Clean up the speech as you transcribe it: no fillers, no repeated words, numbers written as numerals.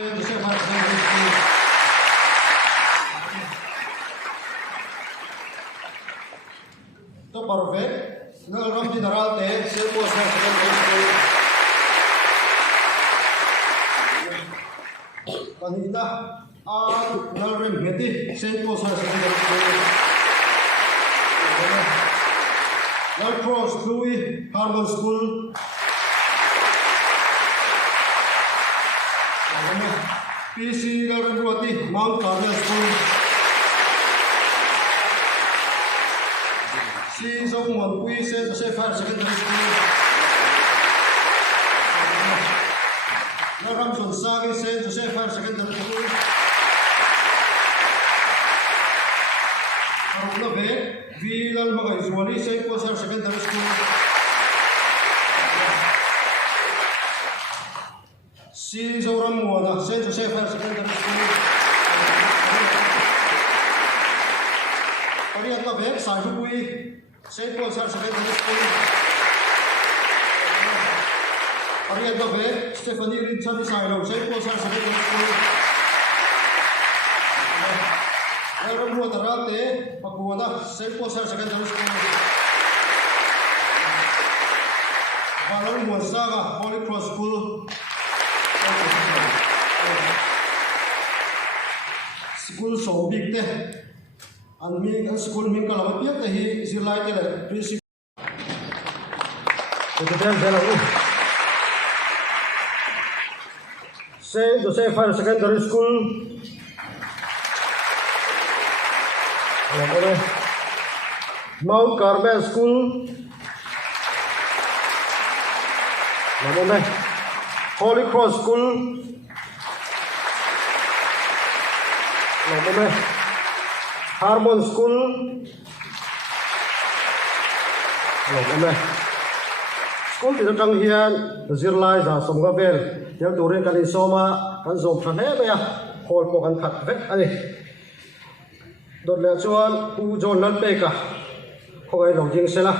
To perfect. Nalram General Te, Silpo Secondary School. Kanina, Nalram Heti, Silpo Secondary School. Nalcross Louis Harvard School. PC Nalram Ruati, Mount Carmel School. Si Dông Nguồn Quy Saint Joseph Higher Secondary School. Nalram Sonsagi Saint Joseph Higher Secondary School. Harukna Be, Vilal Magayzuali Saint Paul's Higher Secondary School. Si Zoram Muana Saint Joseph Higher Secondary School. Pariatna Be, Sajupui Saint Paul's Higher Secondary School. Ariadna Be, Stephanie Rinsan Silo, Saint Paul's Higher Secondary School. Nalram Muatarate, Pakuana, Saint Paul's Higher Secondary School. Balang Muasaga, Holy Cross School. School so big te. An mi kan school min kala piak te hi zilai te le principal to den dela u Saint Joseph Higher Secondary School Mount Carmel School Holy Cross School Harmon School. School thì nó trong hiền Zirlai giả sống các bên nếu tụi riêng cái soma cái dòng thằng hết bây giờ hồi một cái thật vết anh đột lệ chuan u John lần bê cả không ai đồng riêng sẽ là